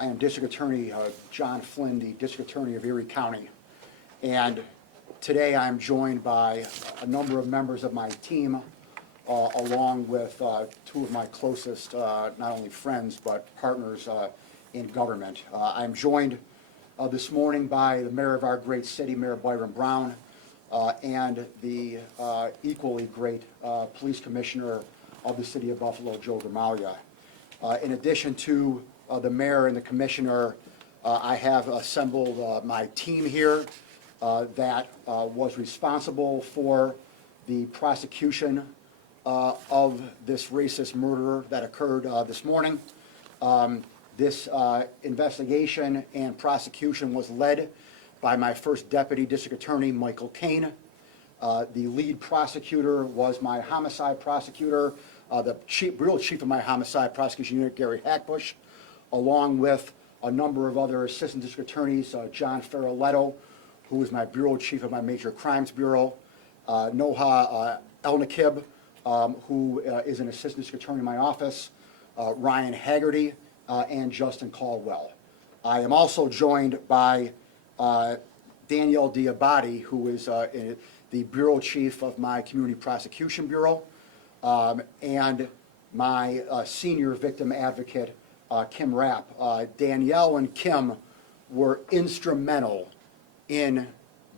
I am District Attorney John Flynn, the District Attorney of Erie County. And today I'm joined by a number of members of my team, along with two of my closest, not only friends, but partners in government. I'm joined this morning by the mayor of our great city, Mayor Byron Brown, and the equally great police commissioner of the city of Buffalo, Joe Gramaglia. In addition to the mayor and the commissioner, I have assembled my team here that was responsible for the prosecution of this racist murder that occurred this morning. This investigation and prosecution was led by my first deputy district attorney, Michael Kane. The lead prosecutor was my homicide prosecutor, the bureau chief of my homicide prosecution unit, Gary Hackbush, along with a number of other assistant district attorneys, John Ferroletto, who is my bureau chief of my major crimes bureau, Noha Elnakib, who is an assistant district attorney in my office, Ryan Haggerty, and Justin Caldwell. I am also joined by Danielle Diabati, who is the bureau chief of my community prosecution bureau, and my senior victim advocate, Kim Rapp. Danielle and Kim were instrumental in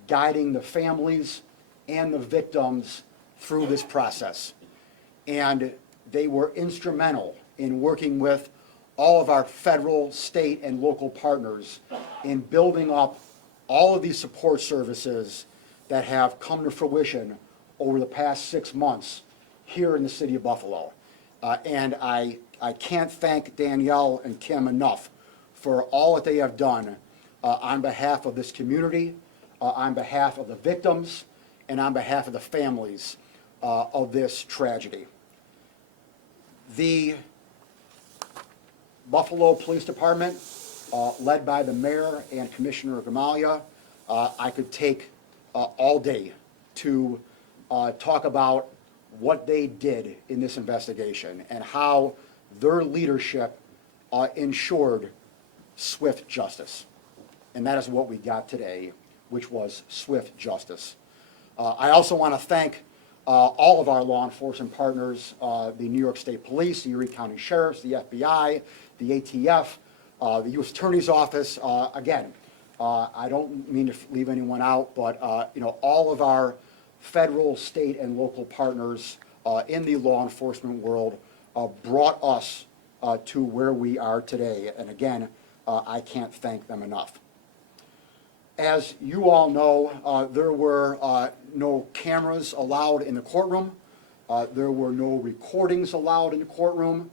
guiding the families and the victims through this process. And they were instrumental in working with all of our federal, state, and local partners in building up all of these support services that have come to fruition over the past 6 months here in the city of Buffalo. And I can't thank Danielle and Kim enough for all that they have done on behalf of this community, on behalf of the victims, and on behalf of the families of this tragedy. The Buffalo Police Department, led by the mayor and Commissioner Gramaglia, I could take all day to talk about what they did in this investigation and how their leadership ensured swift justice. And that is what we got today, which was swift justice. I also want to thank all of our law enforcement partners, the New York State Police, the Erie County Sheriffs, the FBI, the ATF, the U.S. Attorney's Office. Again, I don't mean to leave anyone out, but all of our federal, state, and local partners in the law enforcement world brought us to where we are today. And again, I can't thank them enough. As you all know, there were no cameras allowed in the courtroom. There were no recordings allowed in the courtroom.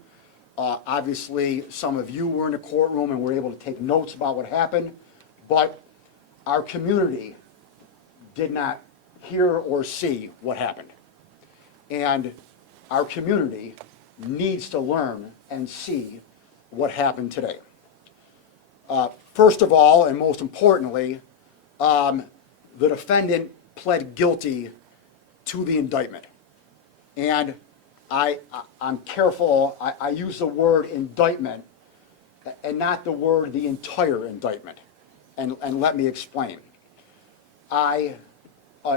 Obviously, some of you were in the courtroom and were able to take notes about what happened, but our community did not hear or see what happened. And our community needs to learn and see what happened today. First of all, and most importantly, the defendant pled guilty to the indictment. And I'm careful, I use the word indictment and not the word the entire indictment. And let me explain. I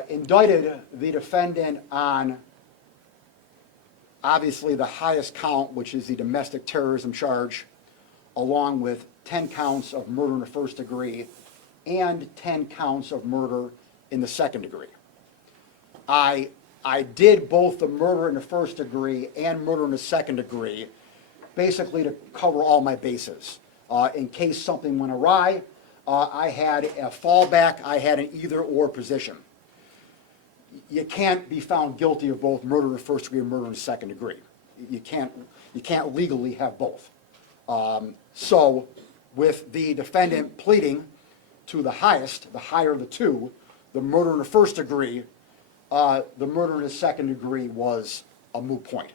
indicted the defendant on obviously the highest count, which is the domestic terrorism charge, along with 10 counts of murder in the first degree and 10 counts of murder in the second degree. I did both the murder in the first degree and murder in the second degree basically to cover all my bases. In case something went awry, I had a fallback, I had an either-or position. You can't be found guilty of both murder in the first degree and murder in the second degree. You can't legally have both. So with the defendant pleading to the highest, the higher of the two, the murder in the first degree, the murder in the second degree was a moot point.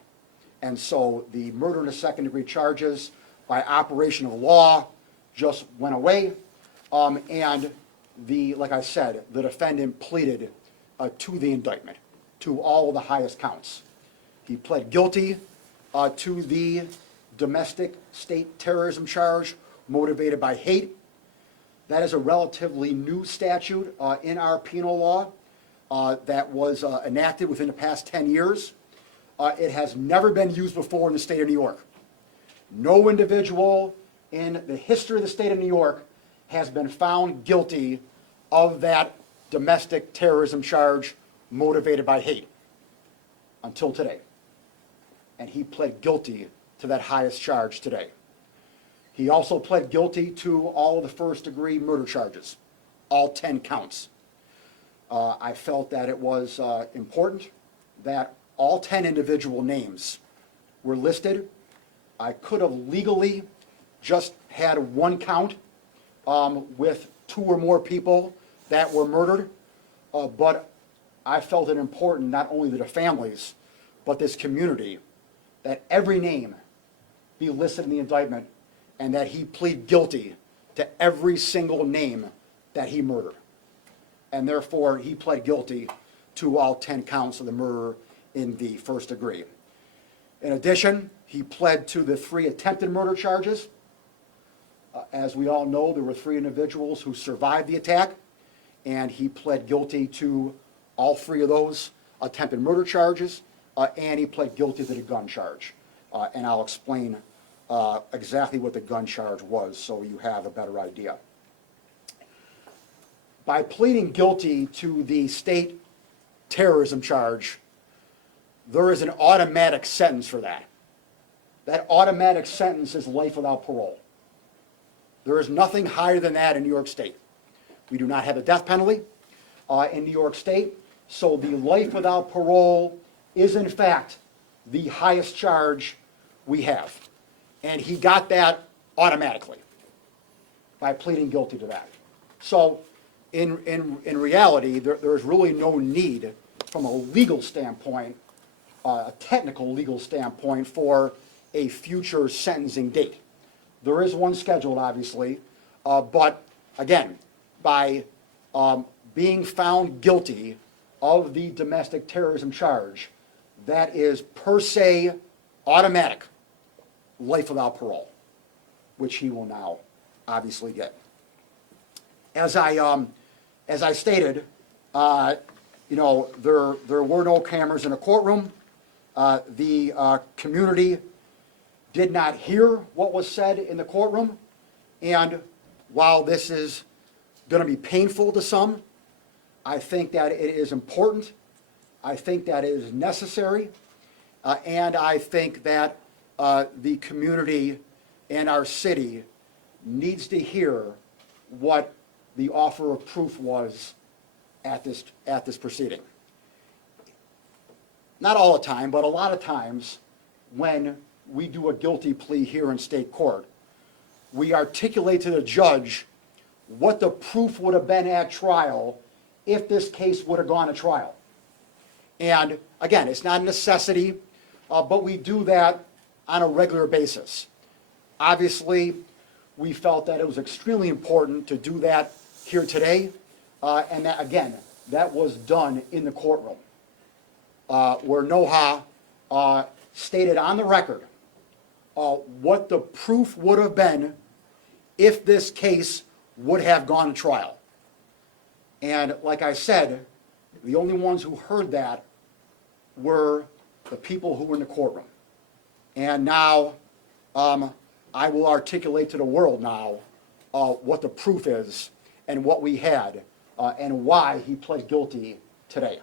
And so the murder in the second degree charges by operation of law just went away. And like I said, the defendant pleaded to the indictment, to all of the highest counts. He pled guilty to the domestic state terrorism charge, motivated by hate. That is a relatively new statute in our penal law that was enacted within the past 10 years. It has never been used before in the state of New York. No individual in the history of the state of New York has been found guilty of that domestic terrorism charge motivated by hate until today. And he pled guilty to that highest charge today. He also pled guilty to all of the first-degree murder charges, all 10 counts. I felt that it was important that all 10 individual names were listed. I could have legally just had one count with 2 or more people that were murdered, but I felt it important not only to the families, but this community, that every name be listed in the indictment and that he plead guilty to every single name that he murdered. And therefore, he pled guilty to all 10 counts of the murder in the first degree. In addition, he pled to the 3 attempted murder charges. As we all know, there were 3 individuals who survived the attack, and he pled guilty to all 3 of those attempted murder charges, and he pled guilty to the gun charge. And I'll explain exactly what the gun charge was so you have a better idea. By pleading guilty to the state terrorism charge, there is an automatic sentence for that. That automatic sentence is life without parole. There is nothing higher than that in New York State. We do not have a death penalty in New York State, so the life without parole is in fact the highest charge we have. And he got that automatically by pleading guilty to that. So in reality, there's really no need from a legal standpoint, a technical legal standpoint, for a future sentencing date. There is one scheduled, obviously, but again, by being found guilty of the domestic terrorism charge, that is per se automatic life without parole, which he will now obviously get. As I stated, you know, there were no cameras in the courtroom. The community did not hear what was said in the courtroom, and while this is going to be painful to some, I think that it is important. I think that it is necessary, and I think that the community and our city needs to hear what the offer of proof was at this proceeding. Not all the time, but a lot of times when we do a guilty plea here in state court, we articulate to the judge what the proof would have been at trial if this case would have gone to trial. And again, it's not a necessity, but we do that on a regular basis. Obviously, we felt that it was extremely important to do that here today, and that, again, that was done in the courtroom, where Noha stated on the record what the proof would have been if this case would have gone to trial. And like I said, the only ones who heard that were the people who were in the courtroom. And now I will articulate to the world now what the proof is and what we had and why he pled guilty today.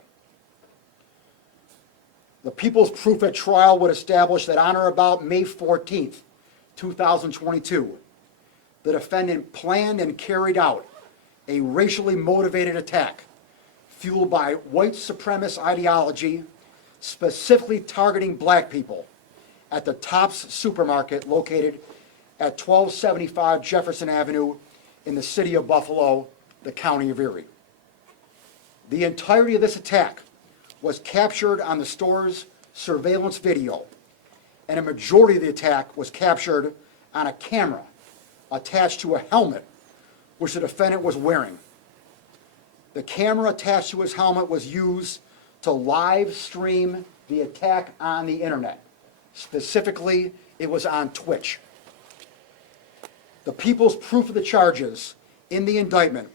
The people's proof at trial would establish that on or about May 14th, 2022, the defendant planned and carried out a racially motivated attack fueled by white supremacist ideology, specifically targeting black people, at the Tops supermarket located at 1275 Jefferson Avenue in the city of Buffalo, the county of Erie. The entirety of this attack was captured on the store's surveillance video, and a majority of the attack was captured on a camera attached to a helmet which the defendant was wearing. The camera attached to his helmet was used to live stream the attack on the internet. Specifically, it was on Twitch. The people's proof of the charges in the indictment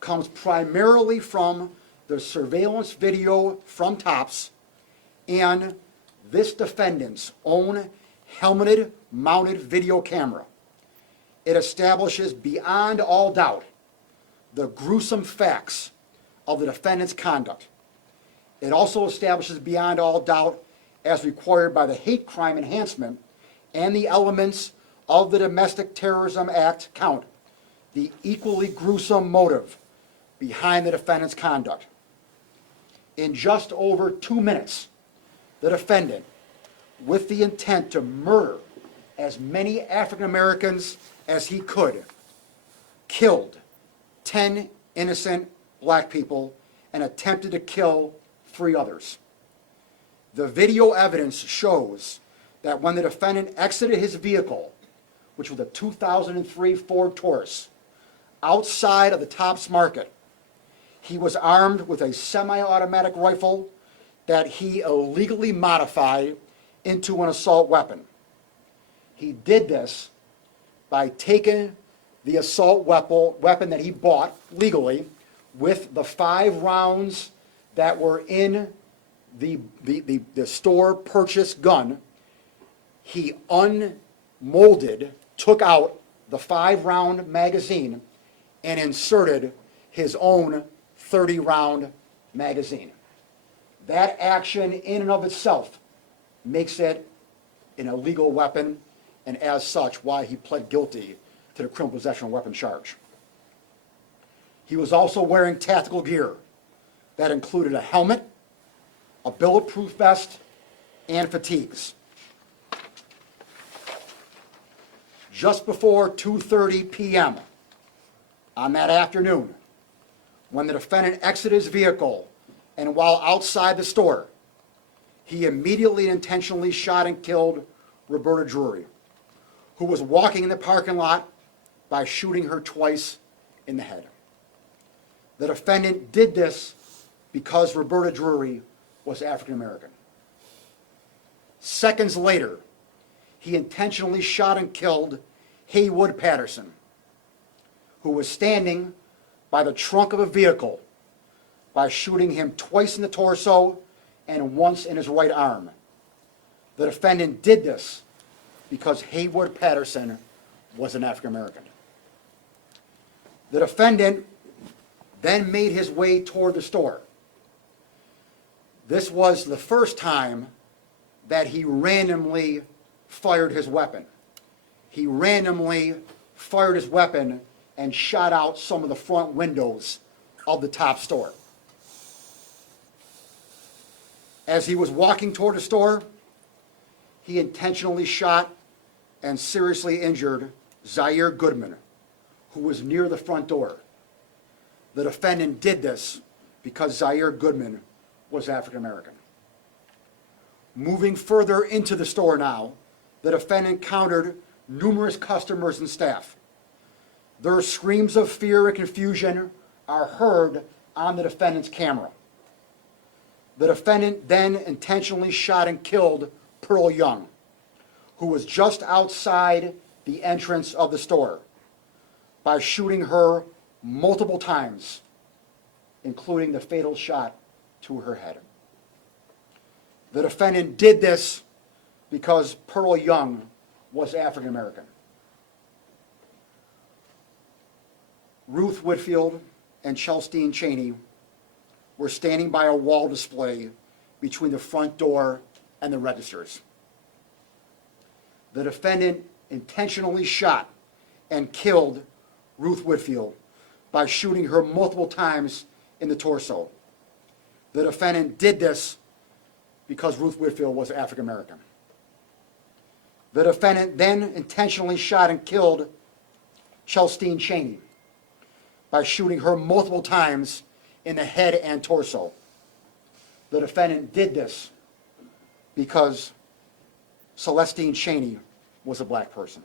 comes primarily from the surveillance video from Tops and this defendant's own helmeted mounted video camera. It establishes beyond all doubt the gruesome facts of the defendant's conduct. It also establishes beyond all doubt, as required by the hate crime enhancement and the elements of the Domestic Terrorism Act count, the equally gruesome motive behind the defendant's conduct. In just over 2 minutes, the defendant, with the intent to murder as many African Americans as he could, killed 10 innocent black people and attempted to kill 3 others. The video evidence shows that when the defendant exited his vehicle, which was a 2003 Ford Taurus, outside of the Tops Market, he was armed with a semi-automatic rifle that he illegally modified into an assault weapon. He did this by taking the assault weapon that he bought legally with the 5 rounds that were in the store purchased gun. He unmolded, took out the 5-round magazine and inserted his own 30-round magazine. That action in and of itself makes it an illegal weapon, and as such, why he pled guilty to the criminal possession of a weapon charge. He was also wearing tactical gear that included a helmet, a bulletproof vest, and fatigues. Just before 2:30 p.m. on that afternoon, when the defendant exited his vehicle and while outside the store, he immediately and intentionally shot and killed Roberta Drury, who was walking in the parking lot, by shooting her twice in the head. The defendant did this because Roberta Drury was African American. Seconds later, he intentionally shot and killed Haywood Patterson, who was standing by the trunk of a vehicle, by shooting him twice in the torso and once in his right arm. The defendant did this because Haywood Patterson was an African American. The defendant then made his way toward the store. This was the first time that he randomly fired his weapon. He randomly fired his weapon and shot out some of the front windows of the Top store. As he was walking toward the store, he intentionally shot and seriously injured Zaire Goodman, who was near the front door. The defendant did this because Zaire Goodman was African American. Moving further into the store now, the defendant encountered numerous customers and staff. Their screams of fear and confusion are heard on the defendant's camera. The defendant then intentionally shot and killed Pearl Young, who was just outside the entrance of the store, by shooting her multiple times, including the fatal shot to her head. The defendant did this because Pearl Young was African American. Ruth Whitfield and Chelsteen Cheney were standing by a wall display between the front door and the registers. The defendant intentionally shot and killed Ruth Whitfield by shooting her multiple times in the torso. The defendant did this because Ruth Whitfield was African American. The defendant then intentionally shot and killed Chelsteen Cheney by shooting her multiple times in the head and torso. The defendant did this because Celestine Cheney was a black person.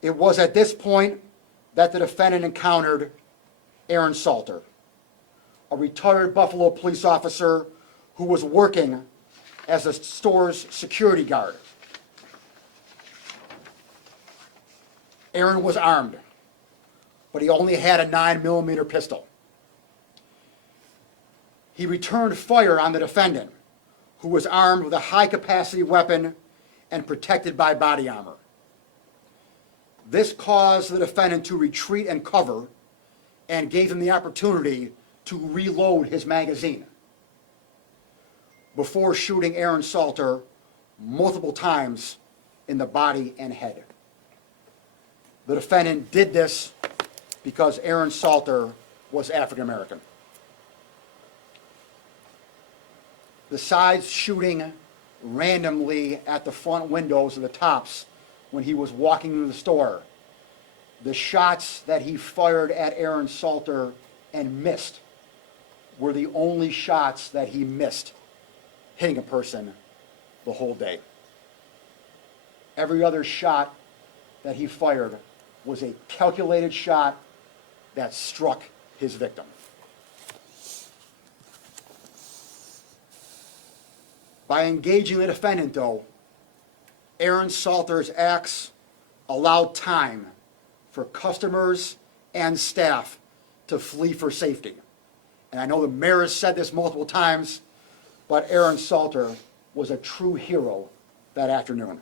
It was at this point that the defendant encountered Aaron Salter, a retired Buffalo police officer who was working as the store's security guard. Aaron was armed, but he only had a 9mm pistol. He returned fire on the defendant, who was armed with a high-capacity weapon and protected by body armor. This caused the defendant to retreat and cover and gave him the opportunity to reload his magazine before shooting Aaron Salter multiple times in the body and head. The defendant did this because Aaron Salter was African American. Besides shooting randomly at the front windows of the Tops when he was walking into the store, the shots that he fired at Aaron Salter and missed were the only shots that he missed hitting a person the whole day. Every other shot that he fired was a calculated shot that struck his victim. By engaging the defendant, though, Aaron Salter's acts allowed time for customers and staff to flee for safety. And I know the mayor has said this multiple times, but Aaron Salter was a true hero that afternoon.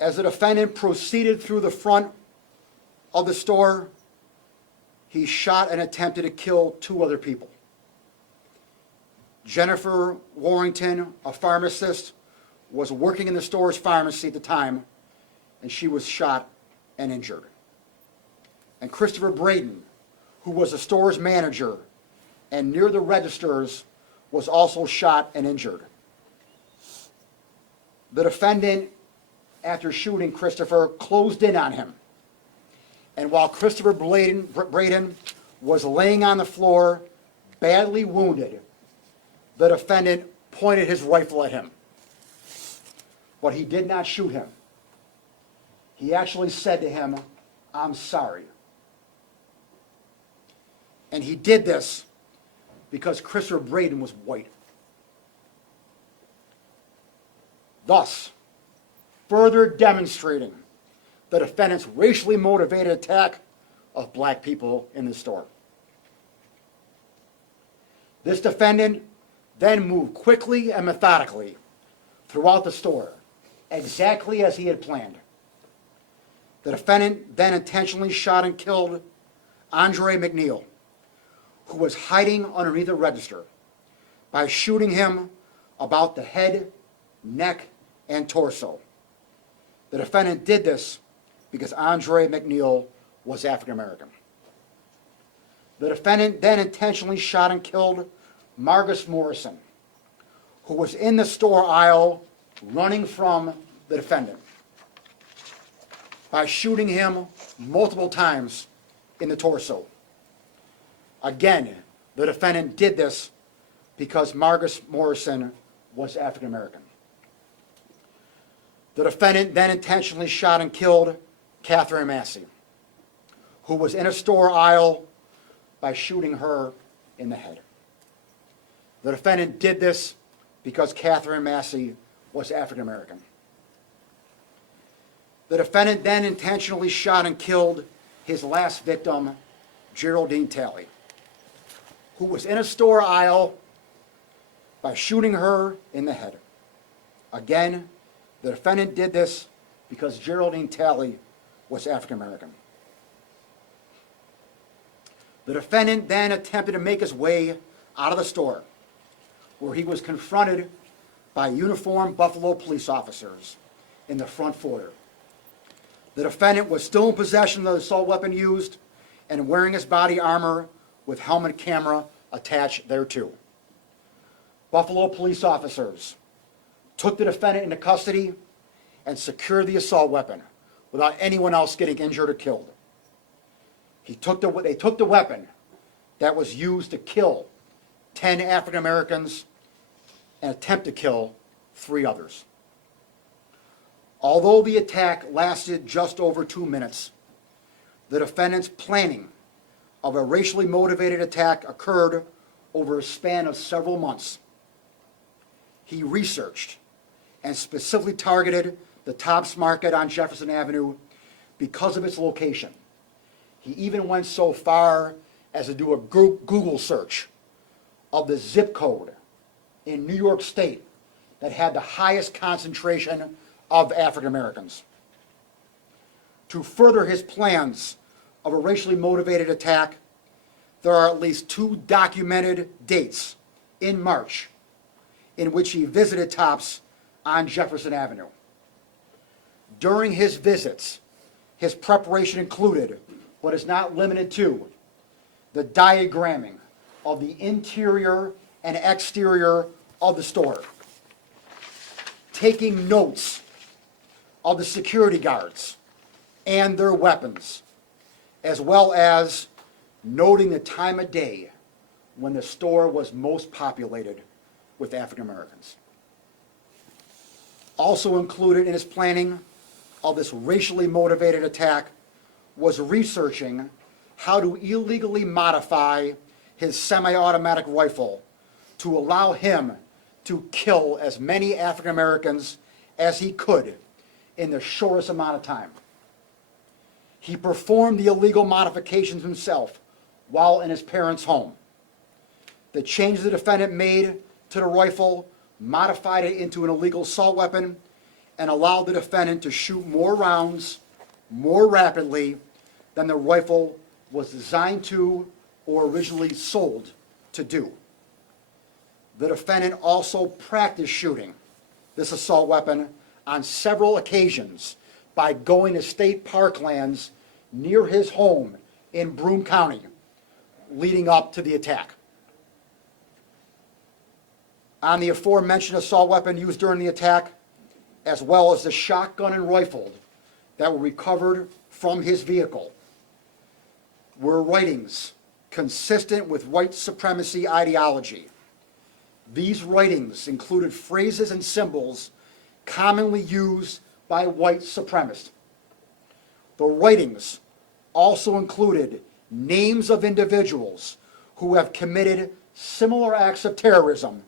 As the defendant proceeded through the front of the store, he shot and attempted to kill 2 other people. Jennifer Warrington, a pharmacist, was working in the store's pharmacy at the time, and she was shot and injured. And Christopher Braden, who was the store's manager and near the registers, was also shot and injured. The defendant, after shooting Christopher, closed in on him. And while Christopher Braden was laying on the floor, badly wounded, the defendant pointed his rifle at him. But he did not shoot him. He actually said to him, "I'm sorry." And he did this because Christopher Braden was white. Thus, further demonstrating the defendant's racially motivated attack of black people in the store. This defendant then moved quickly and methodically throughout the store, exactly as he had planned. The defendant then intentionally shot and killed Andre McNeil, who was hiding underneath the register, by shooting him about the head, neck, and torso. The defendant did this because Andre McNeil was African American. The defendant then intentionally shot and killed Margus Morrison, who was in the store aisle running from the defendant, by shooting him multiple times in the torso. Again, the defendant did this because Margus Morrison was African American. The defendant then intentionally shot and killed Catherine Massey, who was in a store aisle, by shooting her in the head. The defendant did this because Catherine Massey was African American. The defendant then intentionally shot and killed his last victim, Geraldine Talley, who was in a store aisle, by shooting her in the head. Again, the defendant did this because Geraldine Talley was African American. The defendant then attempted to make his way out of the store, where he was confronted by uniformed Buffalo police officers in the front foyer. The defendant was still in possession of the assault weapon used and wearing his body armor with helmet camera attached thereto. Buffalo police officers took the defendant into custody and secured the assault weapon without anyone else getting injured or killed. They took the weapon that was used to kill 10 African Americans and attempt to kill 3 others. Although the attack lasted just over 2 minutes, the defendant's planning of a racially motivated attack occurred over a span of several months. He researched and specifically targeted the the Tops Market on Jefferson Avenue because of its location. He even went so far as to do a Google search of the zip code in New York State that had the highest concentration of African Americans. To further his plans of a racially motivated attack, there are at least 2 documented dates in March in which he visited Tops on Jefferson Avenue. During his visits, his preparation included, but is not limited to, the diagramming of the interior and exterior of the store, taking notes of the security guards and their weapons, as well as noting the time of day when the store was most populated with African Americans. Also included in his planning of this racially motivated attack was researching how to illegally modify his semi-automatic rifle to allow him to kill as many African Americans as he could in the shortest amount of time. He performed the illegal modifications himself while in his parents' home. The change the defendant made to the rifle modified it into an illegal assault weapon and allowed the defendant to shoot more rounds more rapidly than the rifle was designed to or originally sold to do. The defendant also practiced shooting this assault weapon on several occasions by going to state parklands near his home in Broome County leading up to the attack. On the aforementioned assault weapon used during the attack, as well as the shotgun and rifle that were recovered from his vehicle, were writings consistent with white supremacy ideology. These writings included phrases and symbols commonly used by white supremacists. The writings also included names of individuals who have committed similar acts of terrorism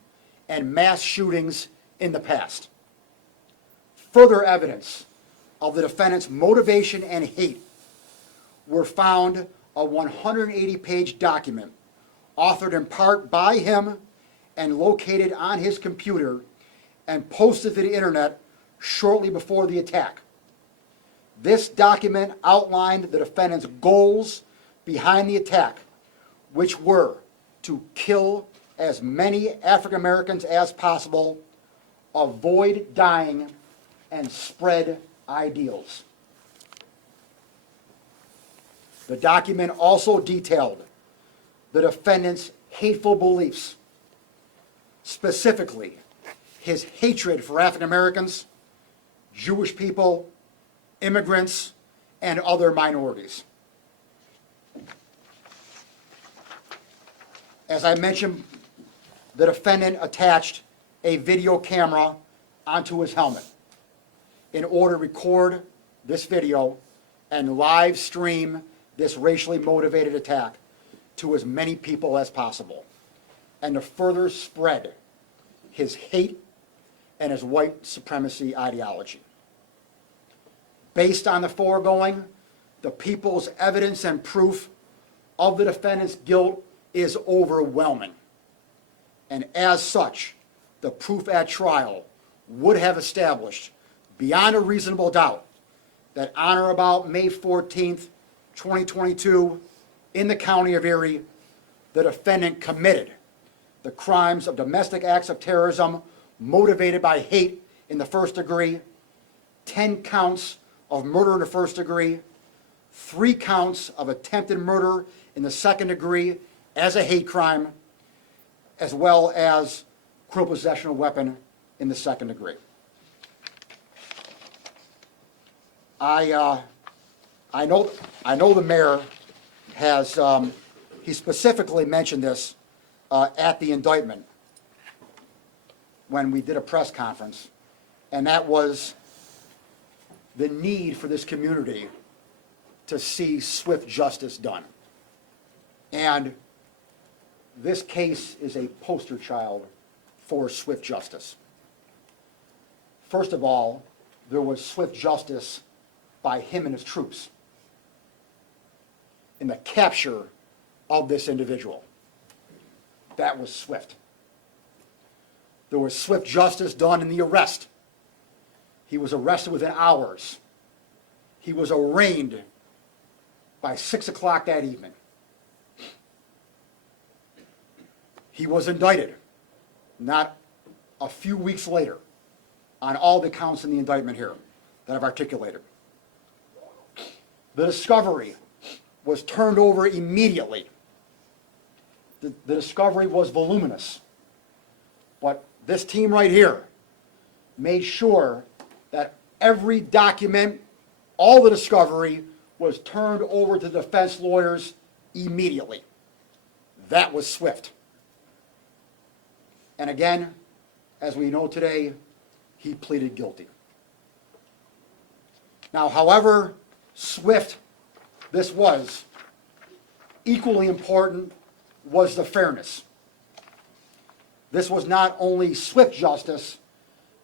and mass shootings in the past. Further evidence of the defendant's motivation and hate were found a 180-page document authored in part by him and located on his computer and posted to the internet shortly before the attack. This document outlined the defendant's goals behind the attack, which were to kill as many African Americans as possible, avoid dying, and spread ideals. The document also detailed the defendant's hateful beliefs, specifically his hatred for African Americans, Jewish people, immigrants, and other minorities. As I mentioned, the defendant attached a video camera onto his helmet in order to record this video and live stream this racially motivated attack to as many people as possible, and to further spread his hate and his white supremacy ideology. Based on the foregoing, the people's evidence and proof of the defendant's guilt is overwhelming. And as such, the proof at trial would have established beyond a reasonable doubt that on or about May 14th, 2022, in the county of Erie, the defendant committed the crimes of domestic acts of terrorism motivated by hate in the first degree, 10 counts of murder in the first degree, 3 counts of attempted murder in the second degree as a hate crime, as well as criminal possession of a weapon in the second degree. I know the mayor has, he specifically mentioned this at the indictment when we did a press conference, and that was the need for this community to see swift justice done. And this case is a poster child for swift justice. First of all, there was swift justice by him and his troops in the capture of this individual. That was swift. There was swift justice done in the arrest. He was arrested within hours. He was arraigned by 6 o'clock that evening. He was indicted not a few weeks later on all the counts in the indictment here that I've articulated. The discovery was turned over immediately. The discovery was voluminous. But this team right here made sure that every document, all the discovery, was turned over to the defense lawyers immediately. That was swift. And again, as we know today, he pleaded guilty. Now, however swift this was, equally important was the fairness. This was not only swift justice,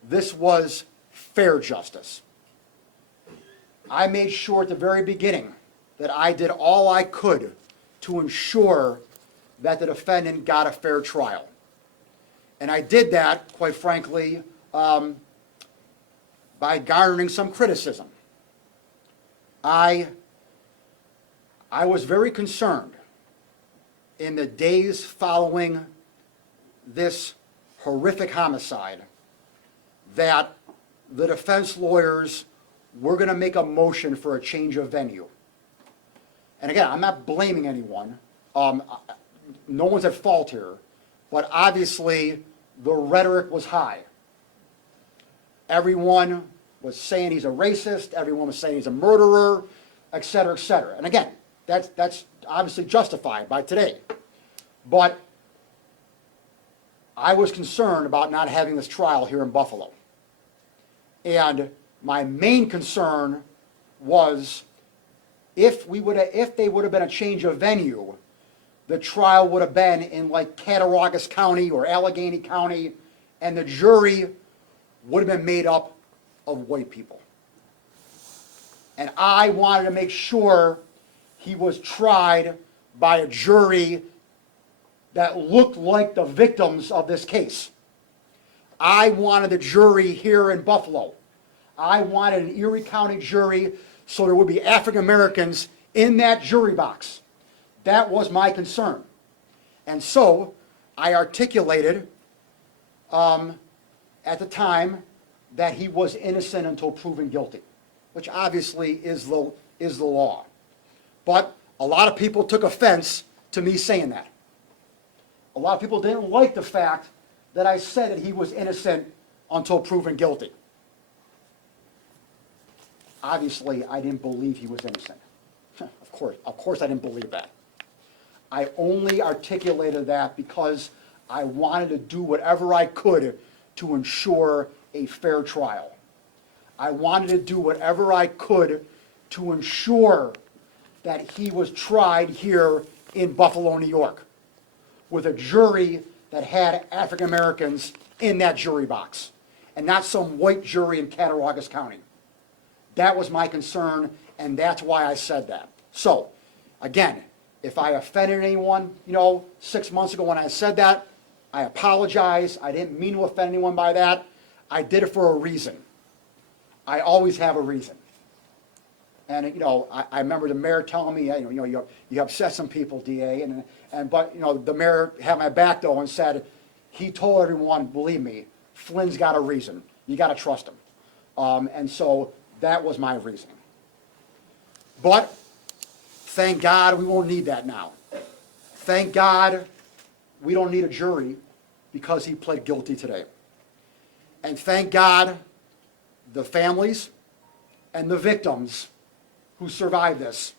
this was fair justice. I made sure at the very beginning that I did all I could to ensure that the defendant got a fair trial. And I did that, quite frankly, by garnering some criticism. I was very concerned in the days following this horrific homicide that the defense lawyers were going to make a motion for a change of venue. And again, I'm not blaming anyone. No one's at fault here. But obviously, the rhetoric was high. Everyone was saying he's a racist. Everyone was saying he's a murderer, et cetera, et cetera. And again, that's obviously justified by today. But I was concerned about not having this trial here in Buffalo. And my main concern was if they would have been a change of venue, the trial would have been in like Cattaraugus County or Allegheny County, and the jury would have been made up of white people. And I wanted to make sure he was tried by a jury that looked like the victims of this case. I wanted the jury here in Buffalo. I wanted an Erie County jury so there would be African Americans in that jury box. That was my concern. And so I articulated at the time that he was innocent until proven guilty, which obviously is the law. But a lot of people took offense to me saying that. A lot of people didn't like the fact that I said that he was innocent until proven guilty. Obviously, I didn't believe he was innocent. Of course I didn't believe that. I only articulated that because I wanted to do whatever I could to ensure a fair trial. I wanted to do whatever I could to ensure that he was tried here in Buffalo, New York, with a jury that had African Americans in that jury box, and not some white jury in Cattaraugus County. That was my concern, and that's why I said that. So, again, if I offended anyone, 6 months ago when I said that, I apologize. I didn't mean to offend anyone by that. I did it for a reason. I always have a reason. And I remember the mayor telling me, you upset some people, DA, but the mayor had my back though and said, he told everyone, believe me, Flynn's got a reason. You got to trust him. And so that was my reasoning. But thank God we won't need that now. Thank God we don't need a jury because he pled guilty today. And thank God the families and the victims who survived this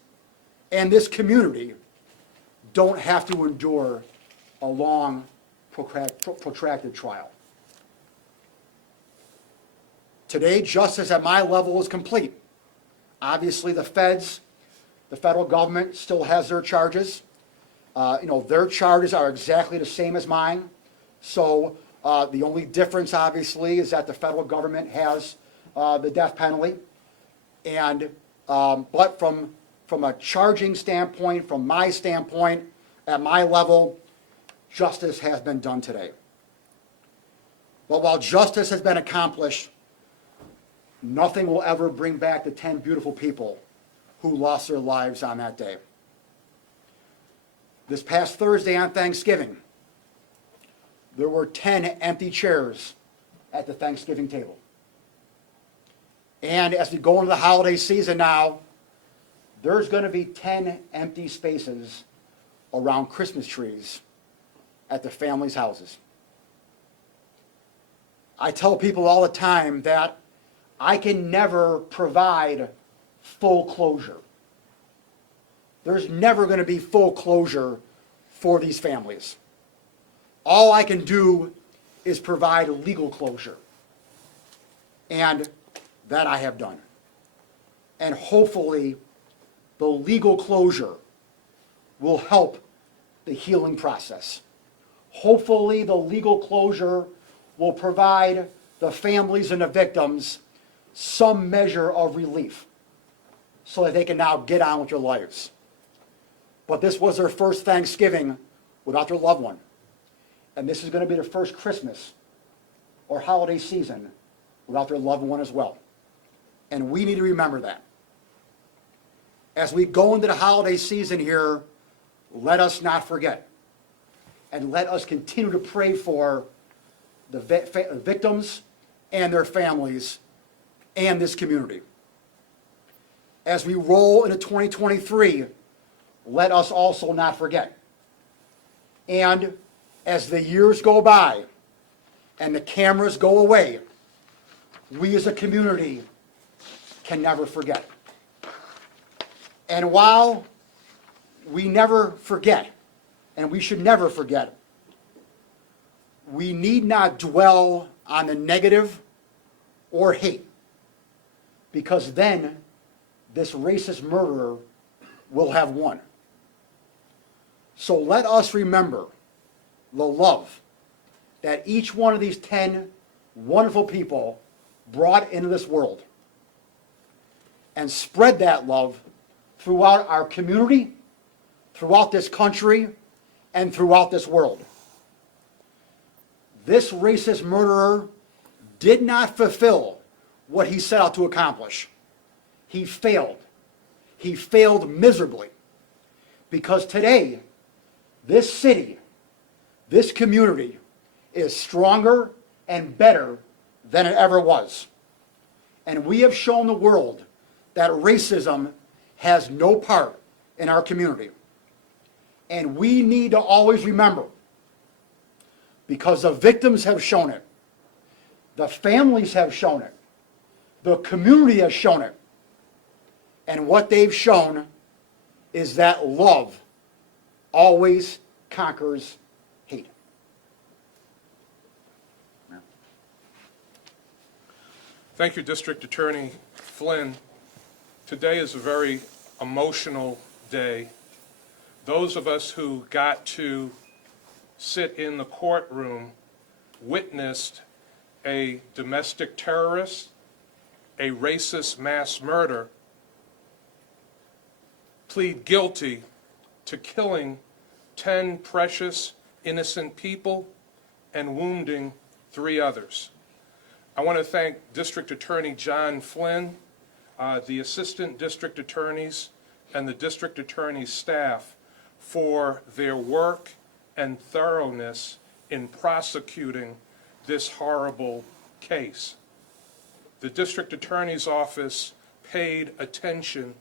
and this community don't have to endure a long, protracted trial. Today, justice at my level is complete. Obviously, the federal government still has their charges. Their charges are exactly the same as mine. So the only difference, obviously, is that the federal government has the death penalty. And but from a charging standpoint, from my standpoint, at my level, justice has been done today. But while justice has been accomplished, nothing will ever bring back the 10 beautiful people who lost their lives on that day. This past Thursday on Thanksgiving, there were 10 empty chairs at the Thanksgiving table. And as we go into the holiday season now, there's going to be 10 empty spaces around Christmas trees at the families' houses. I tell people all the time that I can never provide full closure. There's never going to be full closure for these families. All I can do is provide legal closure. And that I have done. And hopefully, the legal closure will help the healing process. Hopefully, the legal closure will provide the families and the victims some measure of relief so that they can now get on with their lives. But this was their first Thanksgiving without their loved one. And this is going to be their first Christmas or holiday season without their loved one as well. And we need to remember that. As we go into the holiday season here, let us not forget. And let us continue to pray for the victims and their families and this community. As we roll into 2023, let us also not forget. And as the years go by and the cameras go away, we as a community can never forget. And while we never forget, and we should never forget, we need not dwell on the negative or hate, because then this racist murderer will have won. So let us remember the love that each one of these 10 wonderful people brought into this world, and spread that love throughout our community, throughout this country, and throughout this world. This racist murderer did not fulfill what he set out to accomplish. He failed. He failed miserably. Because today, this city, this community is stronger and better than it ever was. And we have shown the world that racism has no part in our community. And we need to always remember, because the victims have shown it, the families have shown it, the community has shown it, and what they've shown is that love always conquers hate. Thank you, District Attorney Flynn. Today is a very emotional day. Those of us who got to sit in the courtroom witnessed a domestic terrorist, a racist mass murder, plead guilty to killing 10 precious, innocent people and wounding 3 others. I want to thank District Attorney John Flynn, the Assistant District Attorneys, and the District Attorney's staff for their work and thoroughness in prosecuting this horrible case. The District Attorney's Office paid attention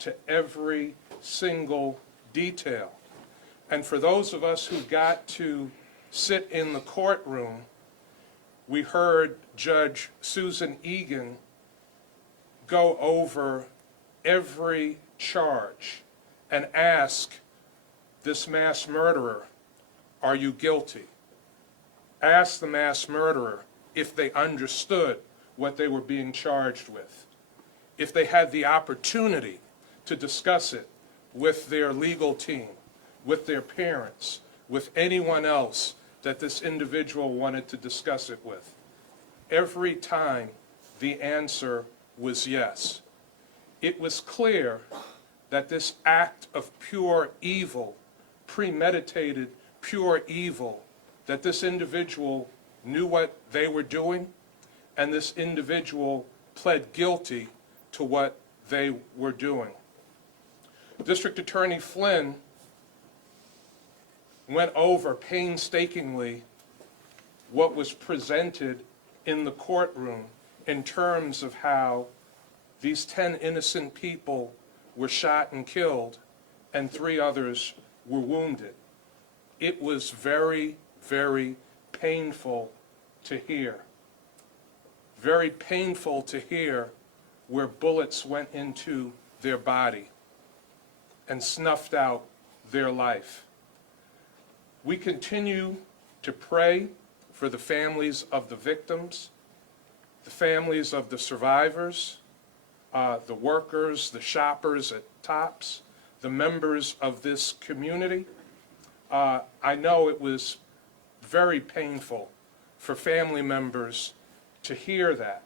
to every single detail. And for those of us who got to sit in the courtroom, we heard Judge Susan Egan go over every charge and ask this mass murderer, are you guilty? Ask the mass murderer if they understood what they were being charged with, if they had the opportunity to discuss it with their legal team, with their parents, with anyone else that this individual wanted to discuss it with. Every time the answer was yes. It was clear that this act of pure evil, premeditated pure evil, that this individual knew what they were doing, and this individual pled guilty to what they were doing. District Attorney Flynn went over painstakingly what was presented in the courtroom in terms of how these 10 innocent people were shot and killed and 3 others were wounded. It was very, very painful to hear. Very painful to hear where bullets went into their body and snuffed out their life. We continue to pray for the families of the victims, the families of the survivors, the workers, the shoppers at Tops, the members of this community. I know it was very painful for family members to hear that.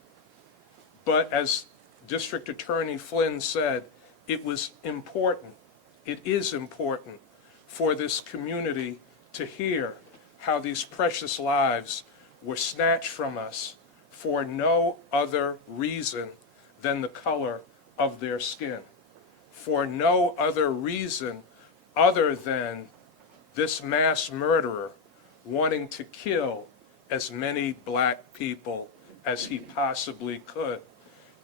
But as District Attorney Flynn said, it was important, it is important for this community to hear how these precious lives were snatched from us for no other reason than the color of their skin, for no other reason other than this mass murderer wanting to kill as many black people as he possibly could.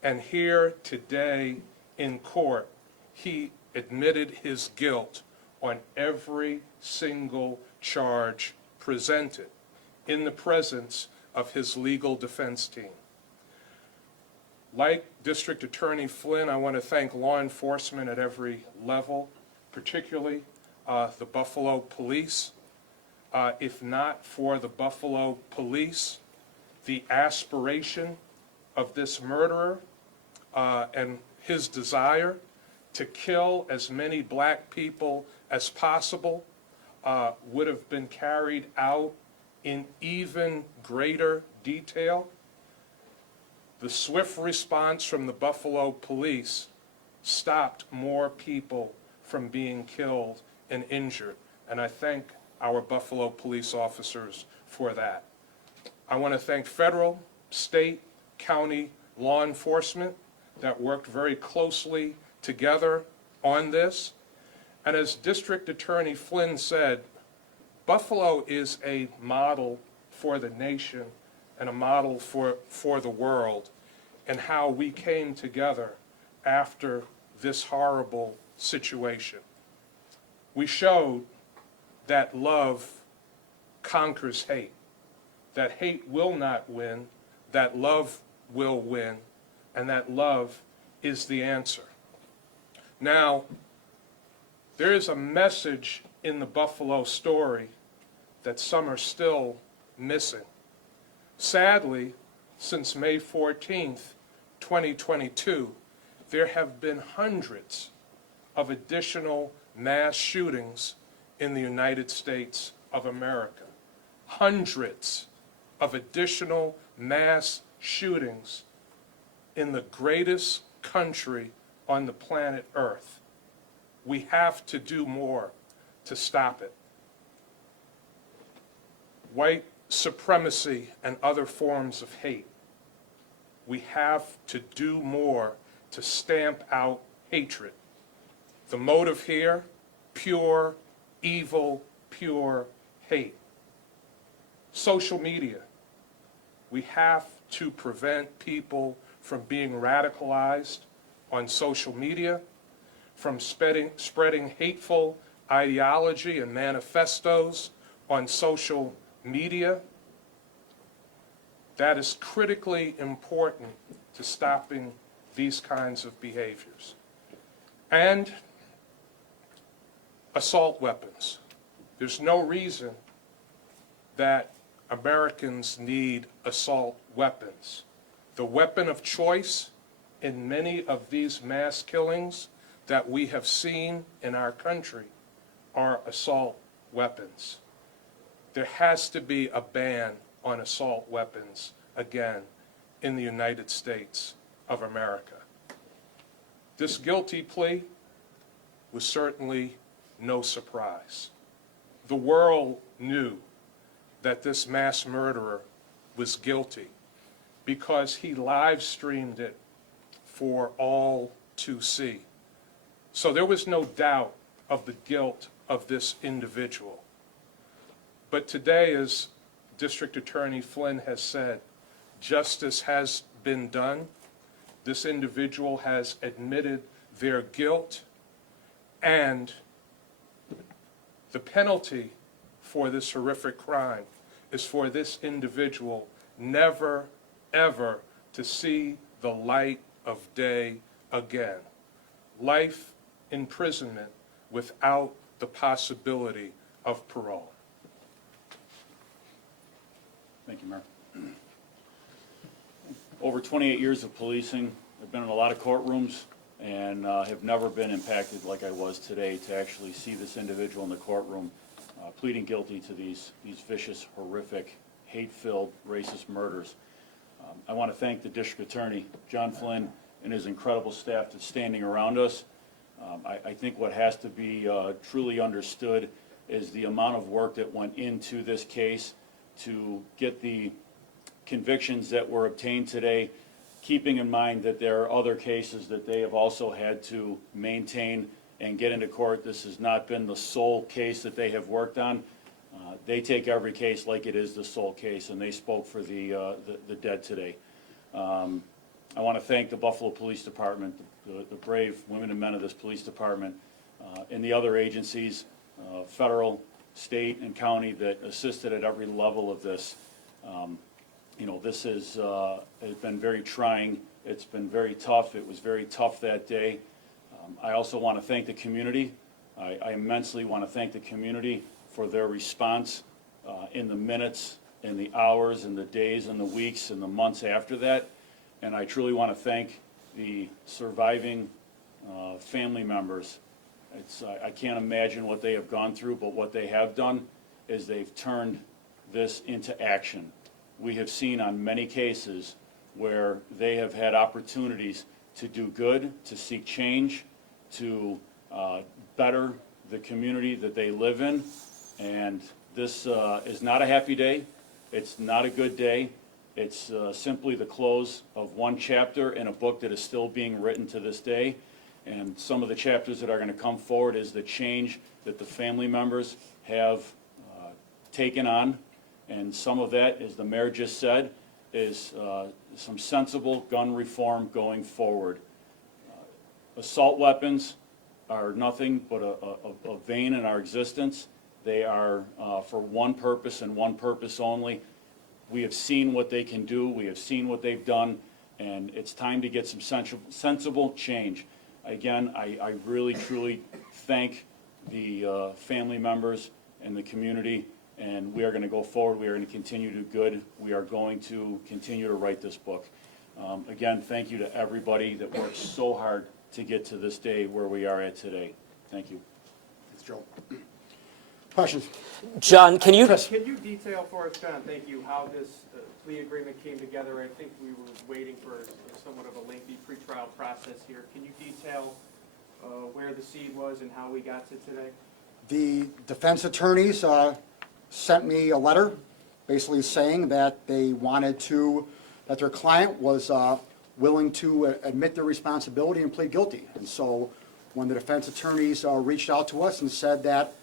And here today in court, he admitted his guilt on every single charge presented in the presence of his legal defense team. Like District Attorney Flynn, I want to thank law enforcement at every level, particularly the Buffalo Police. If not for the Buffalo Police, the aspiration of this murderer and his desire to kill as many black people as possible would have been carried out in even greater detail. The swift response from the Buffalo Police stopped more people from being killed and injured, and I thank our Buffalo police officers for that. I want to thank federal, state, county law enforcement that worked very closely together on this. And as District Attorney Flynn said, Buffalo is a model for the nation and a model for the world, and how we came together after this horrible situation. We showed that love conquers hate, that hate will not win, that love will win, and that love is the answer. Now, there is a message in the Buffalo story that some are still missing. Sadly, since May 14th, 2022, there have been hundreds of additional mass shootings in the United States of America. Hundreds of additional mass shootings in the greatest country on the planet Earth. We have to do more to stop it. White supremacy and other forms of hate. We have to do more to stamp out hatred. The motive here, pure evil, pure hate. Social media. We have to prevent people from being radicalized on social media, from spreading hateful ideology and manifestos on social media. That is critically important to stopping these kinds of behaviors. And assault weapons. There's no reason that Americans need assault weapons. The weapon of choice in many of these mass killings that we have seen in our country are assault weapons. There has to be a ban on assault weapons again in the United States of America. This guilty plea was certainly no surprise. The world knew that this mass murderer was guilty because he live streamed it for all to see. So there was no doubt of the guilt of this individual. But today, as District Attorney Flynn has said, justice has been done. This individual has admitted their guilt, and the penalty for this horrific crime is for this individual never, ever to see the light of day again. Life imprisonment without the possibility of parole. Thank you, Mayor. Over 28 years of policing, I've been in a lot of courtrooms and have never been impacted like I was today to actually see this individual in the courtroom pleading guilty to these vicious, horrific, hate-filled, racist murders. I want to thank the District Attorney, John Flynn, and his incredible staff that's standing around us. I think what has to be truly understood is the amount of work that went into this case to get the convictions that were obtained today, keeping in mind that there are other cases that they have also had to maintain and get into court. This has not been the sole case that they have worked on. They take every case like it is the sole case, and they spoke for the dead today. I want to thank the Buffalo Police Department, the brave women and men of this police department, and the other agencies, federal, state, and county that assisted at every level of this. You know, this has been very trying. It's been very tough. It was very tough that day. I also want to thank the community. I immensely want to thank the community for their response in the minutes, in the hours, in the days, and the weeks, and the months after that. And I truly want to thank the surviving family members. I can't imagine what they have gone through, but what they have done is they've turned this into action. We have seen on many cases where they have had opportunities to do good, to seek change, to better the community that they live in. And this is not a happy day. It's not a good day. It's simply the close of one chapter in a book that is still being written to this day. And some of the chapters that are going to come forward is the change that the family members have taken on. And some of that, as the mayor just said, is some sensible gun reform going forward. Assault weapons are nothing but a vein in our existence. They are for one purpose and one purpose only. We have seen what they can do. We have seen what they've done. And it's time to get some sensible change. Again, I really, truly thank the family members and the community, and we are going to go forward. We are going to continue to do good. We are going to continue to write this book. Again, thank you to everybody that worked so hard to get to this day where we are at today. Thank you. Thanks, Joe. Questions? John, can you? Can you detail for us, John, thank you, how this plea agreement came together? I think we were waiting for somewhat of a lengthy pretrial process here. Can you detail where the seed was and how we got to today? The defense attorneys sent me a letter basically saying that they wanted to, that their client was willing to admit their responsibility and plead guilty. And so when the defense attorneys reached out to us and said that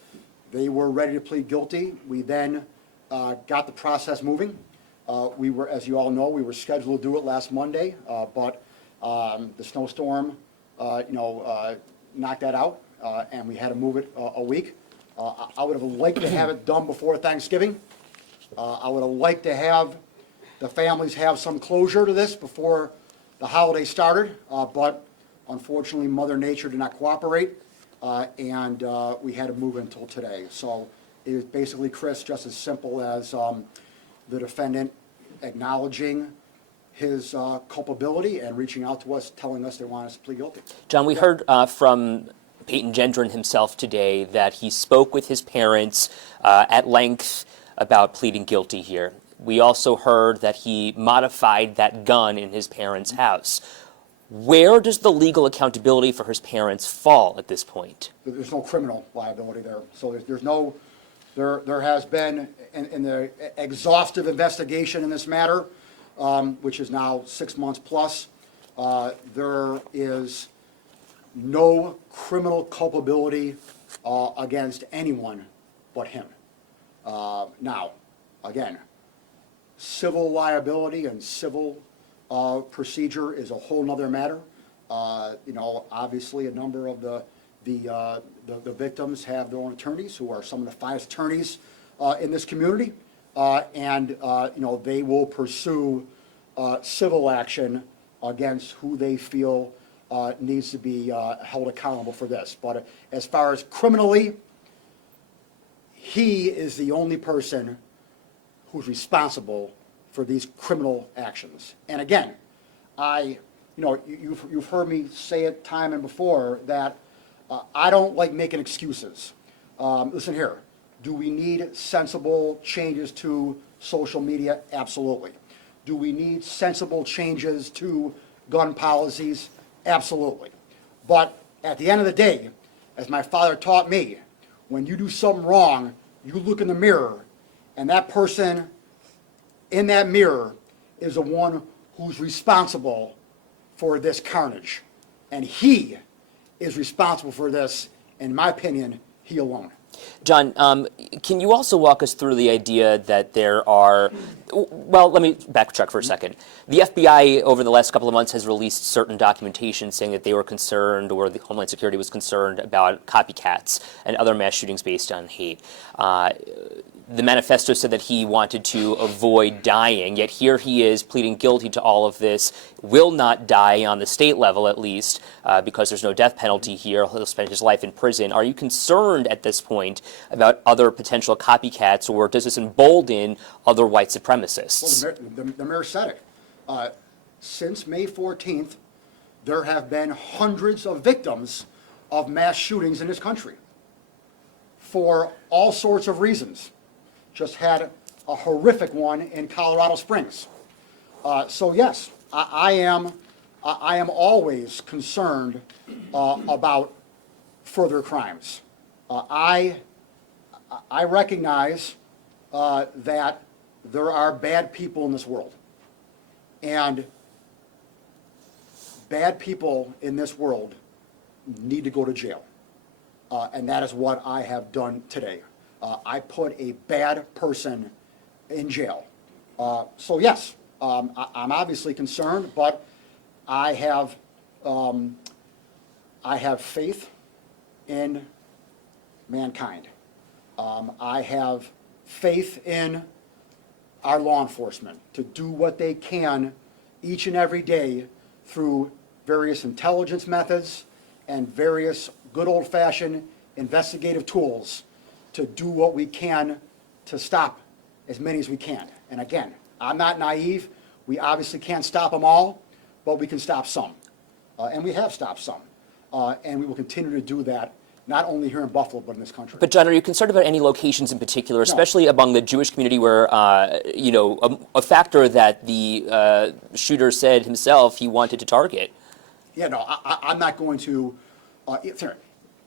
they were ready to plead guilty, we then got the process moving. We were, as you all know, we were scheduled to do it last Monday, but the snowstorm, knocked that out, and we had to move it a week. I would have liked to have it done before Thanksgiving. I would have liked to have the families have some closure to this before the holiday started, but unfortunately, Mother Nature did not cooperate, and we had to move it until today. So it was basically, Chris, just as simple as the defendant acknowledging his culpability and reaching out to us, telling us they want us to plead guilty. John, we heard from Payton Gendron himself today that he spoke with his parents at length about pleading guilty here. We also heard that he modified that gun in his parents' house. Where does the legal accountability for his parents fall at this point? There's no criminal liability there. So there's no, there has been, in the exhaustive investigation in this matter, which is now 6 months plus, there is no criminal culpability against anyone but him. Now, again, civil liability and civil procedure is a whole nother matter. You know, obviously, a number of the victims have their own attorneys who are some of the finest attorneys in this community, and you know, they will pursue civil action against who they feel needs to be held accountable for this. But as far as criminally, he is the only person who's responsible for these criminal actions. And again, you know, you've heard me say it time and before that I don't like making excuses. Listen here, do we need sensible changes to social media? Absolutely. Do we need sensible changes to gun policies? Absolutely. But at the end of the day, as my father taught me, when you do something wrong, you look in the mirror, and that person in that mirror is the one who's responsible for this carnage. And he is responsible for this, in my opinion, he alone. John, can you also walk us through the idea that there are, well, let me backtrack for a second. The FBI over the last couple of months has released certain documentation saying that they were concerned, or the Homeland Security was concerned, about copycats and other mass shootings based on hate. The manifesto said that he wanted to avoid dying, yet here he is pleading guilty to all of this, will not die on the state level at least, because there's no death penalty here. He'll spend his life in prison. Are you concerned at this point about other potential copycats, or does this embolden other white supremacists? Well, the mayor said it. Since May 14th, there have been hundreds of victims of mass shootings in this country for all sorts of reasons. Just had a horrific one in Colorado Springs. So yes, I am always concerned about further crimes. I recognize that there are bad people in this world, and bad people in this world need to go to jail, and that is what I have done today. I put a bad person in jail. So yes, I'm obviously concerned, but I have faith in mankind. I have faith in our law enforcement to do what they can each and every day through various intelligence methods and various good old-fashioned investigative tools to do what we can to stop as many as we can. And again, I'm not naive. We obviously can't stop them all, but we can stop some. And we have stopped some. And we will continue to do that, not only here in Buffalo, but in this country. But John, are you concerned about any locations in particular, especially among the Jewish community where, you know, a factor that the shooter said himself he wanted to target? Yeah, no, I'm not going to,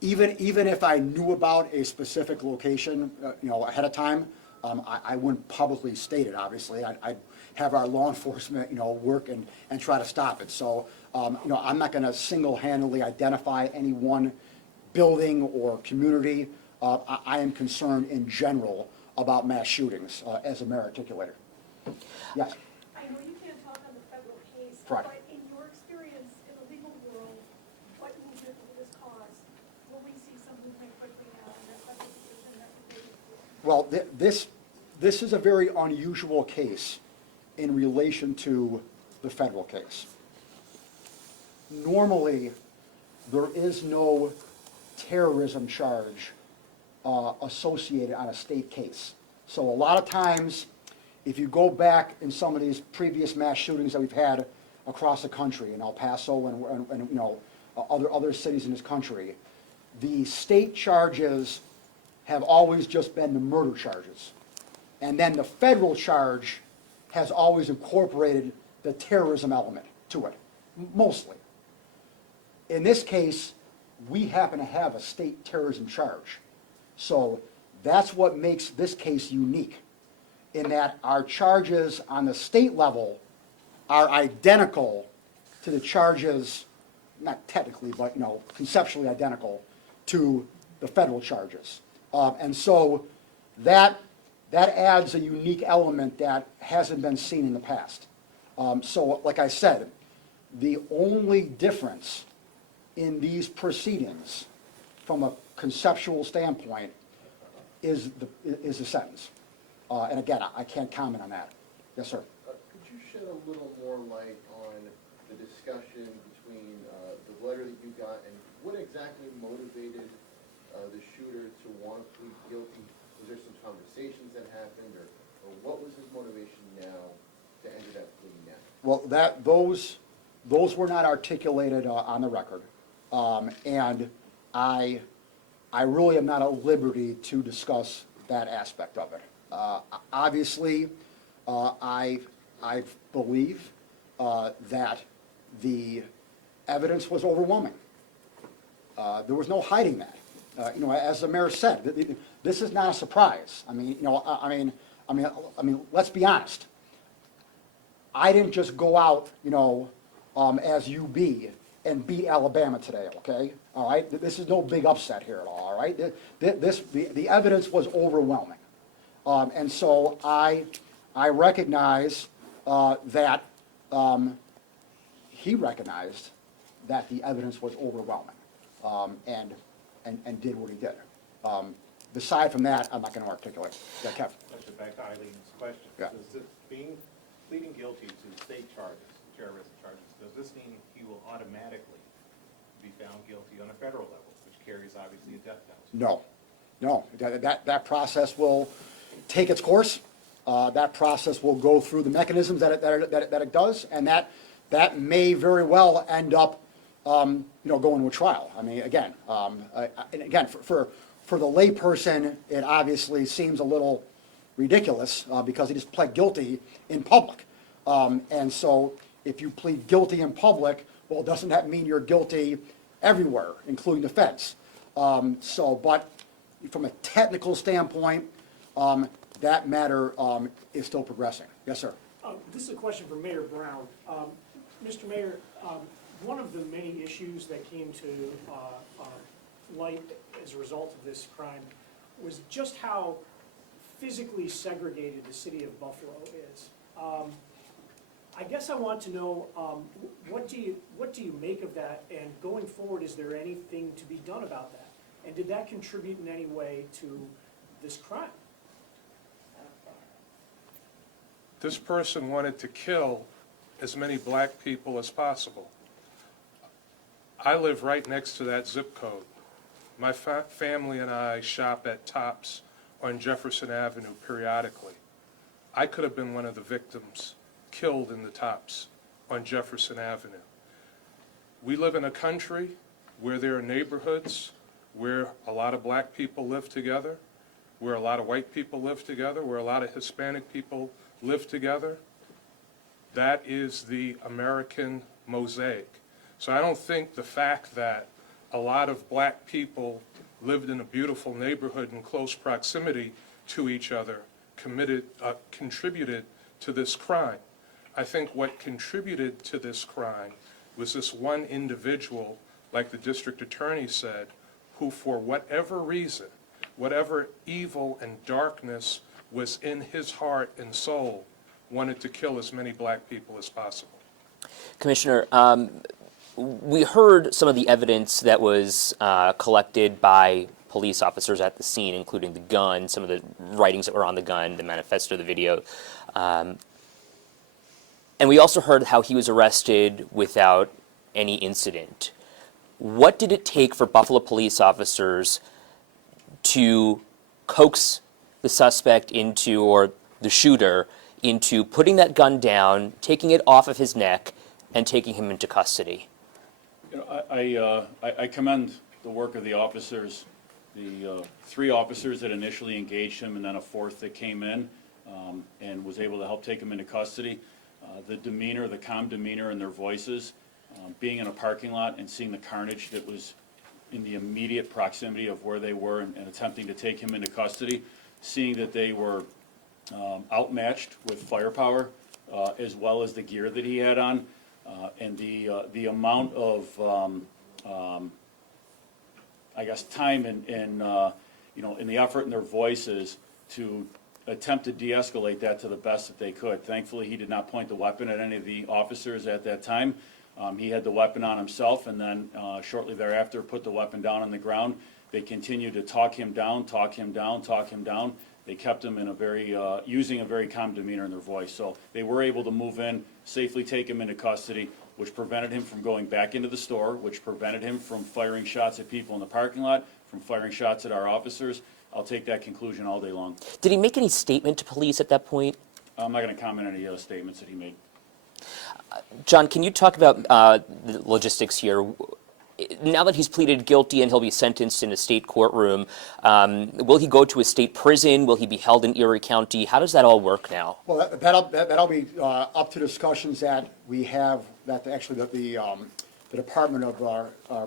even if I knew about a specific location, you know, ahead of time, I wouldn't publicly state it, obviously. I'd have our law enforcement, you know, work and try to stop it. So, you know, I'm not going to single-handedly identify any one building or community. I am concerned in general about mass shootings, as the mayor articulated. Yes? I know you can't talk on the federal case, Correct. but in your experience in the legal world, what movement will this cause? Will we see some movement quickly now in that federal position that we're waiting for? Well, this is a very unusual case in relation to the federal case. Normally, there is no terrorism charge associated on a state case. So a lot of times, if you go back in some of these previous mass shootings that we've had across the country, in El Paso and you know, other cities in this country, the state charges have always just been the murder charges. And then the federal charge has always incorporated the terrorism element to it, mostly. In this case, we happen to have a state terrorism charge. So that's what makes this case unique, in that our charges on the state level are identical to the charges, not technically, but conceptually identical to the federal charges. And so that adds a unique element that hasn't been seen in the past. So like I said, the only difference in these proceedings from a conceptual standpoint is the sentence. And again, I can't comment on that. Yes, sir. Could you shed a little more light on the discussion between the letter that you got and what exactly motivated the shooter to want to plead guilty? Was there some conversations that happened, or what was his motivation now to enter that plea now? Well, those were not articulated on the record. And I really am not at liberty to discuss that aspect of it. Obviously, I believe that the evidence was overwhelming. There was no hiding that. As the mayor said, this is not a surprise. I mean, let's be honest. I didn't just go out, as UB and beat Alabama today, okay? All right? This is no big upset here at all, all right? The evidence was overwhelming. And so I recognize that he recognized that the evidence was overwhelming, and did what he did. Aside from that, I'm not going to articulate. Yeah, Kev? Question back to Eileen's question. Yeah. Does this pleading guilty to state charges, terrorism charges, does this mean he will automatically be found guilty on a federal level, which carries obviously a death penalty? No. That process will take its course. That process will go through the mechanisms that it does, and that may very well end up, going to a trial. I mean, again, and again, for the layperson, it obviously seems a little ridiculous because he just pled guilty in public. And so if you plead guilty in public, well, doesn't that mean you're guilty everywhere, including the feds? But from a technical standpoint, that matter is still progressing. Yes, sir. This is a question for Mayor Brown. Mr. Mayor, one of the many issues that came to light as a result of this crime was just how physically segregated the city of Buffalo is. I guess I want to know, what do you make of that, and going forward, is there anything to be done about that? And did that contribute in any way to this crime? This person wanted to kill as many black people as possible. I live right next to that zip code. My family and I shop at Tops on Jefferson Avenue periodically. I could have been one of the victims killed in the Tops on Jefferson Avenue. We live in a country where there are neighborhoods where a lot of black people live together, where a lot of white people live together, where a lot of Hispanic people live together. That is the American mosaic. So I don't think the fact that a lot of black people lived in a beautiful neighborhood in close proximity to each other contributed to this crime. I think what contributed to this crime was this one individual, like the district attorney said, who for whatever reason, whatever evil and darkness was in his heart and soul, wanted to kill as many black people as possible. Commissioner, we heard some of the evidence that was collected by police officers at the scene, including the gun, some of the writings that were on the gun, the manifesto, the video. And we also heard how he was arrested without any incident. What did it take for Buffalo police officers to coax the suspect into, or the shooter, into putting that gun down, taking it off of his neck, and taking him into custody? I commend the work of the officers, the 3 officers that initially engaged him, and then a 4th that came in. and was able to help take him into custody. The demeanor, the calm demeanor in their voices, being in a parking lot and seeing the carnage that was in the immediate proximity of where they were and attempting to take him into custody, seeing that they were outmatched with firepower, as well as the gear that he had on, and the amount of, I guess, time and you know, in the effort in their voices to attempt to de-escalate that to the best that they could. Thankfully, he did not point the weapon at any of the officers at that time. He had the weapon on himself, and then shortly thereafter put the weapon down on the ground. They continued to talk him down, talk him down, talk him down. They kept him in a very, using a very calm demeanor in their voice. So they were able to move in, safely take him into custody, which prevented him from going back into the store, which prevented him from firing shots at people in the parking lot, from firing shots at our officers. I'll take that conclusion all day long. Did he make any statement to police at that point? I'm not going to comment on any other statements that he made. John, can you talk about the logistics here? Now that he's pleaded guilty and he'll be sentenced in a state courtroom, will he go to a state prison? Will he be held in Erie County? How does that all work now? Well, that'll be up to discussions that we have, that actually the Department of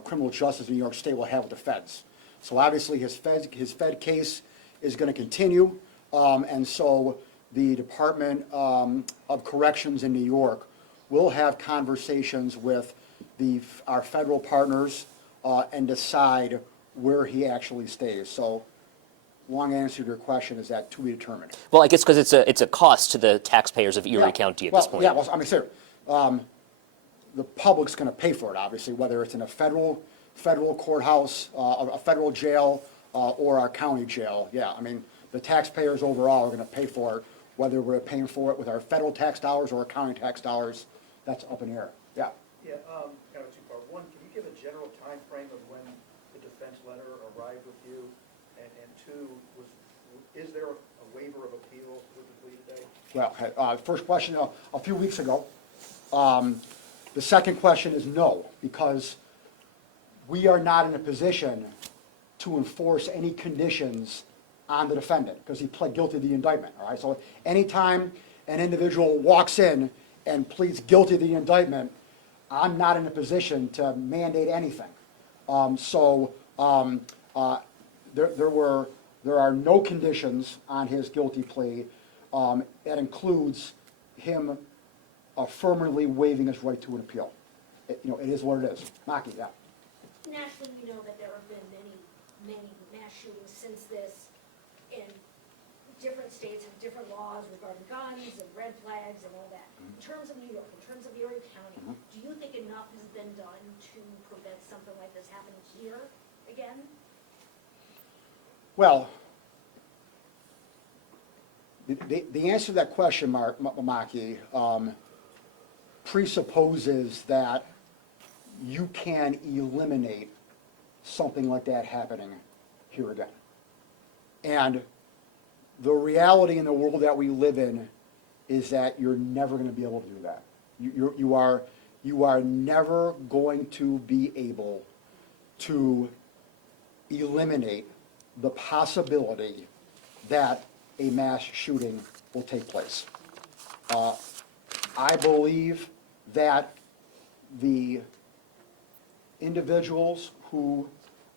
Criminal Justice in New York State will have with the feds. So obviously his fed case is going to continue, and so the Department of Corrections in New York will have conversations with our federal partners and decide where he actually stays. So, long answer to your question is that to be determined. Well, I guess because it's a cost to the taxpayers of Erie County at this point. Yeah, well, I mean, sir, the public's going to pay for it, obviously, whether it's in a federal courthouse, a federal jail, or our county jail. Yeah, I mean, the taxpayers overall are going to pay for it, whether we're paying for it with our federal tax dollars or our county tax dollars. That's up in the air. Yeah. Yeah, kind of two-part. One, can you give a general time frame of when the defense letter arrived with you? And two, is there a waiver of appeal with the plea today? Well, first question, a few weeks ago. The second question is no, because we are not in a position to enforce any conditions on the defendant, because he pled guilty to the indictment, all right? So anytime an individual walks in and pleads guilty to the indictment, I'm not in a position to mandate anything. There are no conditions on his guilty plea. That includes him affirmatively waiving his right to an appeal. It is what it is. Maki, yeah. Nationally, we know that there have been many mass shootings since this, and different states have different laws regarding guns and red flags and all that. In terms of New York, in terms of Erie County, do you think enough has been done to prevent something like this happening here again? Well, the answer to that question, Maki, presupposes that you can eliminate something like that happening here again. And the reality in the world that we live in is that you're never going to be able to do that. You are never going to be able to eliminate the possibility that a mass shooting will take place. I believe that the individuals who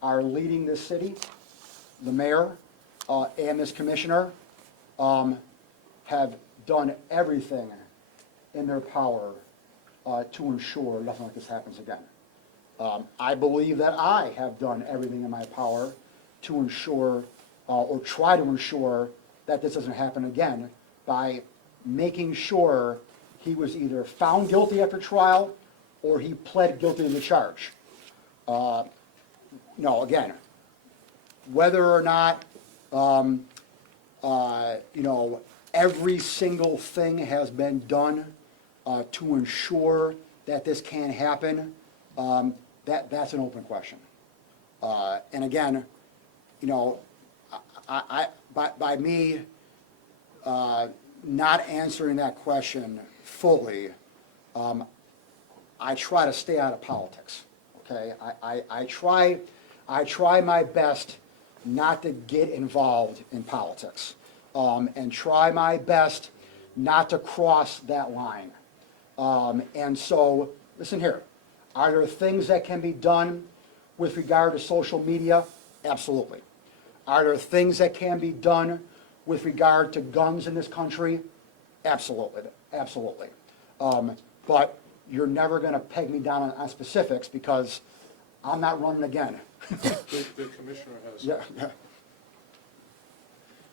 are leading this city, the mayor and this commissioner, have done everything in their power to ensure nothing like this happens again. I believe that I have done everything in my power to ensure, or try to ensure, that this doesn't happen again by making sure he was either found guilty after trial or he pled guilty to the charge. Again, whether or not, every single thing has been done to ensure that this can't happen, that's an open question. And again, by me not answering that question fully, I try to stay out of politics. Okay, I try my best not to get involved in politics. and try my best not to cross that line. And so, listen here, are there things that can be done with regard to social media? Absolutely. Are there things that can be done with regard to guns in this country? Absolutely, absolutely. But you're never going to peg me down on specifics because I'm not running again. The commissioner has. Yeah, yeah.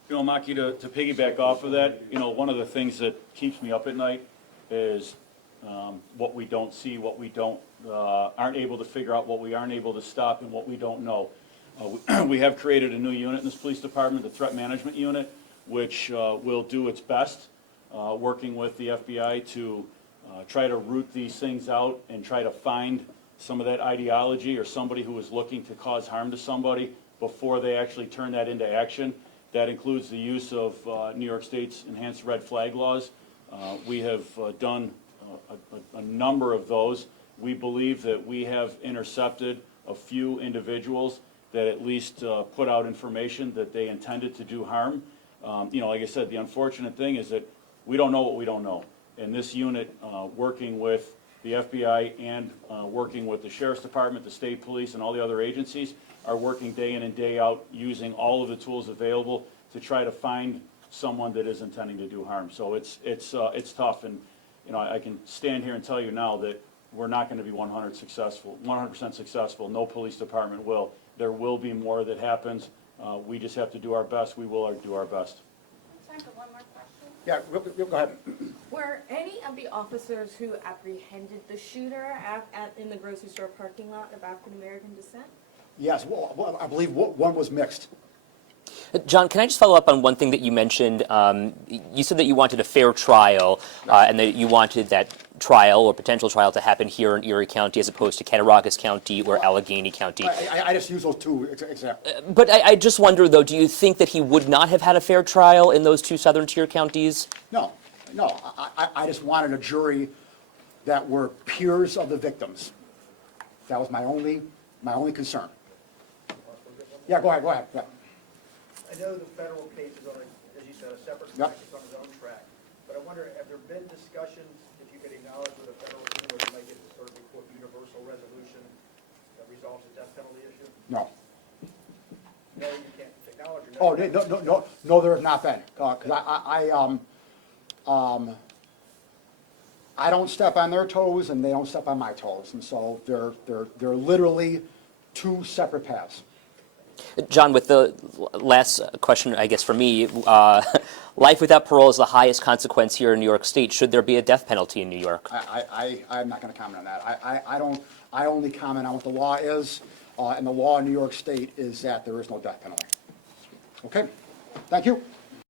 You know, Maki, to piggyback off of that, you know, one of the things that keeps me up at night is what we don't see, what we don't, aren't able to figure out, what we aren't able to stop, and what we don't know. We have created a new unit in this police department, the Threat Management Unit, which will do its best, working with the FBI to try to root these things out and try to find some of that ideology or somebody who is looking to cause harm to somebody before they actually turn that into action. That includes the use of New York State's enhanced red flag laws. We have done a number of those. We believe that we have intercepted a few individuals that at least put out information that they intended to do harm. You know, like I said, the unfortunate thing is that we don't know what we don't know. And this unit, working with the FBI and working with the Sheriff's Department, the state police, and all the other agencies, are working day in and day out using all of the tools available to try to find someone that is intending to do harm. So it's tough, and you know, I can stand here and tell you now that we're not going to be 100% successful. No police department will. There will be more that happens. We just have to do our best. We will do our best. Time for one more question. Yeah, go ahead. Were any of the officers who apprehended the shooter in the grocery store parking lot of African American descent? Yes, well, I believe one was mixed. John, can I just follow up on one thing that you mentioned? You said that you wanted a fair trial and that you wanted that trial or potential trial to happen here in Erie County as opposed to Cattaraugus County or Allegheny County. I just use those two examples. But I just wonder, though, do you think that he would not have had a fair trial in those two southern tier counties? No. I just wanted a jury that were peers of the victims. That was my only concern. Yeah, go ahead. Yeah. I know the federal case is on, as you said, a separate Yep. track, it's on its own track. But I wonder, have there been discussions, if you could acknowledge with the federal team, where you might get to sort of a quote universal resolution that resolves the death penalty issue? No. No, you can't acknowledge or no? No, there has not been. Because I don't step on their toes and they don't step on my toes. And so they're literally two separate paths. John, with the last question, I guess, for me, life without parole is the highest consequence here in New York State. Should there be a death penalty in New York? I'm not going to comment on that. I only comment on what the law is, and the law in New York State is that there is no death penalty. Okay? Thank you.